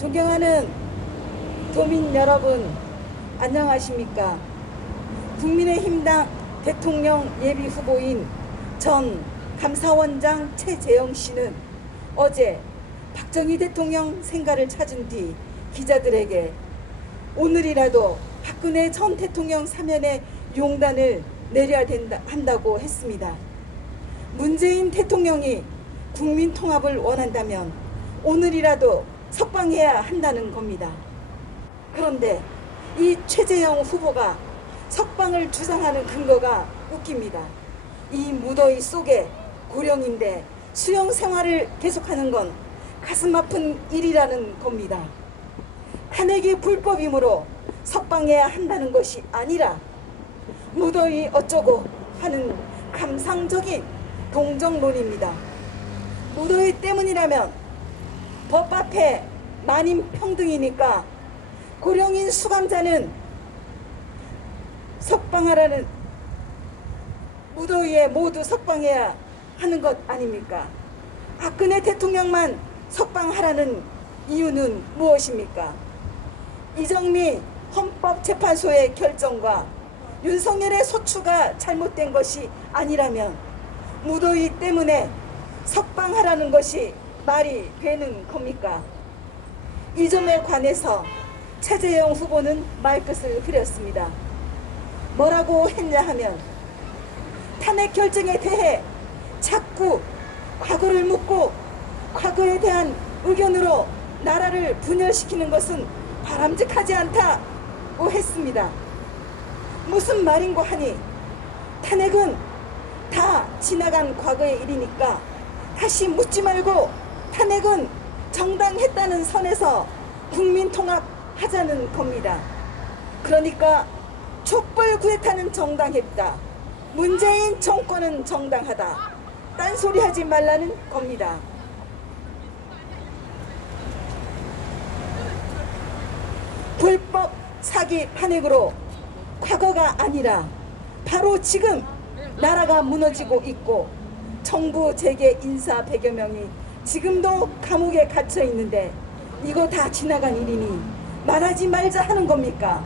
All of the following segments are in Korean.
존경하는 도민 여러분, 안녕하십니까? 국민의힘당 대통령 예비 후보인 전 감사원장 최재형 씨는 어제 박정희 대통령 생가를 찾은 뒤 기자들에게 오늘이라도 박근혜 전 대통령 사면의 용단을 내려야 한다고 했습니다. 문재인 대통령이 국민 통합을 원한다면 오늘이라도 석방해야 한다는 겁니다. 그런데 이 최재형 후보가 석방을 주장하는 근거가 웃깁니다. 이 무더위 속에 고령인데 수용 생활을 계속하는 건 가슴 아픈 일이라는 겁니다. 탄핵이 불법이므로 석방해야 한다는 것이 아니라 무더위 어쩌고 하는 감상적인 동정론입니다. 무더위 때문이라면 법 앞에 만인 평등이니까 고령인 수감자는 석방하라는, 무더위에 모두 석방해야 하는 것 아닙니까? 박근혜 대통령만 석방하라는 이유는 무엇입니까? 이정미 헌법재판소의 결정과 윤석열의 소추가 잘못된 것이 아니라면 무더위 때문에 석방하라는 것이 말이 되는 겁니까? 이 점에 관해서 최재형 후보는 말끝을 흐렸습니다. 뭐라고 했냐 하면, 탄핵 결정에 대해 자꾸 과거를 묻고 과거에 대한 의견으로 나라를 분열시키는 것은 바람직하지 않다고 했습니다. 무슨 말인고 하니, 탄핵은 다 지나간 과거의 일이니까 다시 묻지 말고 탄핵은 정당했다는 선에서 국민 통합하자는 겁니다. 그러니까 촛불 구애타는 정당했다, 문재인 정권은 정당하다, 딴소리 하지 말라는 겁니다. 불법 사기 탄핵으로 과거가 아니라 바로 지금 나라가 무너지고 있고 정부 재계 인사 100여 명이 지금도 감옥에 갇혀 있는데 이거 다 지나간 일이니 말하지 말자 하는 겁니까?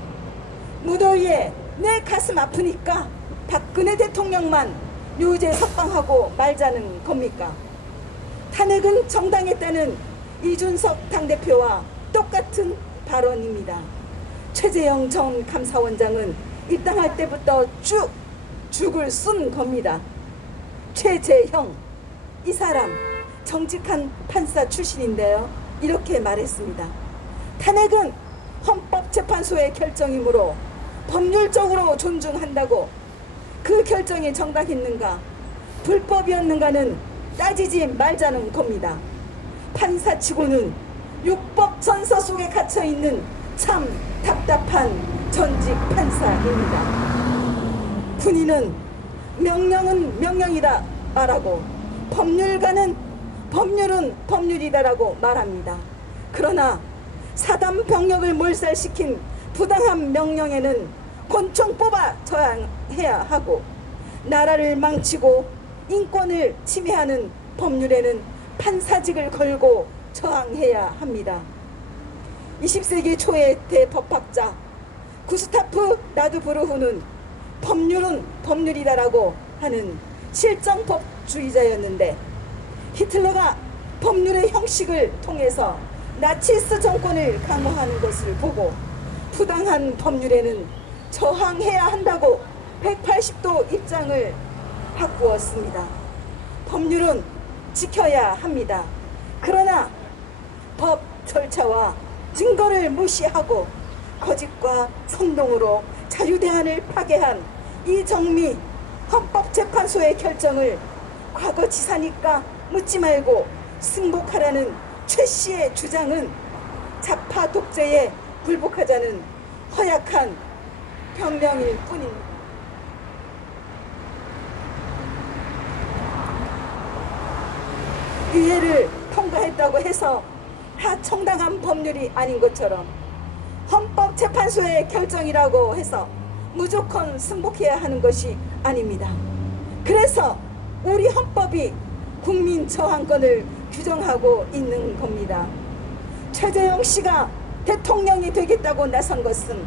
무더위에 내 가슴 아프니까 박근혜 대통령만 유죄 석방하고 말자는 겁니까? 탄핵은 정당했다는 이준석 당대표와 똑같은 발언입니다. 최재형 전 감사원장은 입당할 때부터 쭉 죽을 쓴 겁니다. 최재형, 이 사람 정직한 판사 출신인데요, 이렇게 말했습니다. 탄핵은 헌법재판소의 결정이므로 법률적으로 존중한다고, 그 결정이 정당했는가 불법이었는가는 따지지 말자는 겁니다. 판사치고는 육법 전서 속에 갇혀있는 참 답답한 전직 판사입니다. 군인은 명령은 명령이다 말하고 법률가는 법률은 법률이다라고 말합니다. 그러나 사단 병력을 몰살시킨 부당한 명령에는 권총 뽑아 저항해야 하고, 나라를 망치고 인권을 침해하는 법률에는 판사직을 걸고 저항해야 합니다. 20세기 초의 대법학자 구스타프 라드부르흐는 법률은 법률이다라고 하는 실정법주의자였는데, 히틀러가 법률의 형식을 통해서 나치스 정권을 강화하는 것을 보고 부당한 법률에는 저항해야 한다고 180도 입장을 바꾸었습니다. 법률은 지켜야 합니다. 그러나 법 절차와 증거를 무시하고 거짓과 선동으로 자유대안을 파괴한 이정미 헌법재판소의 결정을 과거지사니까 묻지 말고 승복하라는 최 씨의 주장은 좌파 독재에 굴복하자는 허약한 변명일 뿐입니다. 의회를 통과했다고 해서 다 정당한 법률이 아닌 것처럼 헌법재판소의 결정이라고 해서 무조건 승복해야 하는 것이 아닙니다. 그래서 우리 헌법이 국민 저항권을 규정하고 있는 겁니다. 최재형 씨가 대통령이 되겠다고 나선 것은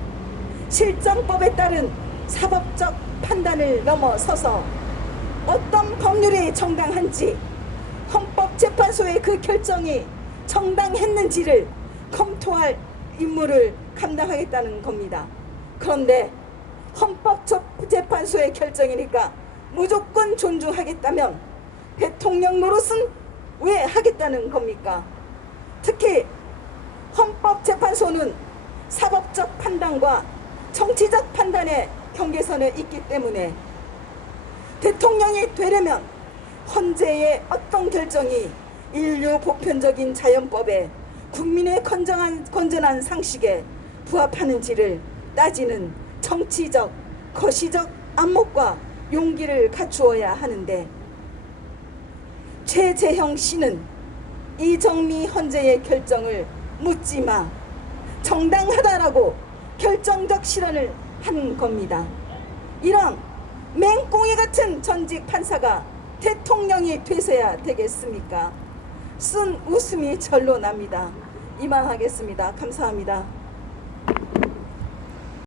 실정법에 따른 사법적 판단을 넘어서서 어떤 법률이 정당한지, 헌법재판소의 그 결정이 정당했는지를 검토할 임무를 감당하겠다는 겁니다. 그런데 헌법재판소의 결정이니까 무조건 존중하겠다면 대통령 노릇은 왜 하겠다는 겁니까? 특히 헌법재판소는 사법적 판단과 정치적 판단의 경계선에 있기 때문에 대통령이 되려면 헌재의 어떤 결정이 인류 보편적인 자연법에 국민의 건전한 상식에 부합하는지를 따지는 정치적, 거시적 안목과 용기를 갖추어야 하는데, 최재형 씨는 이정미 헌재의 결정을 묻지마, 정당하다라고 결정적 실언을 한 겁니다. 이런 맹꽁이 같은 전직 판사가 대통령이 되셔야 되겠습니까? 쓴 웃음이 절로 납니다. 이만 하겠습니다. 감사합니다.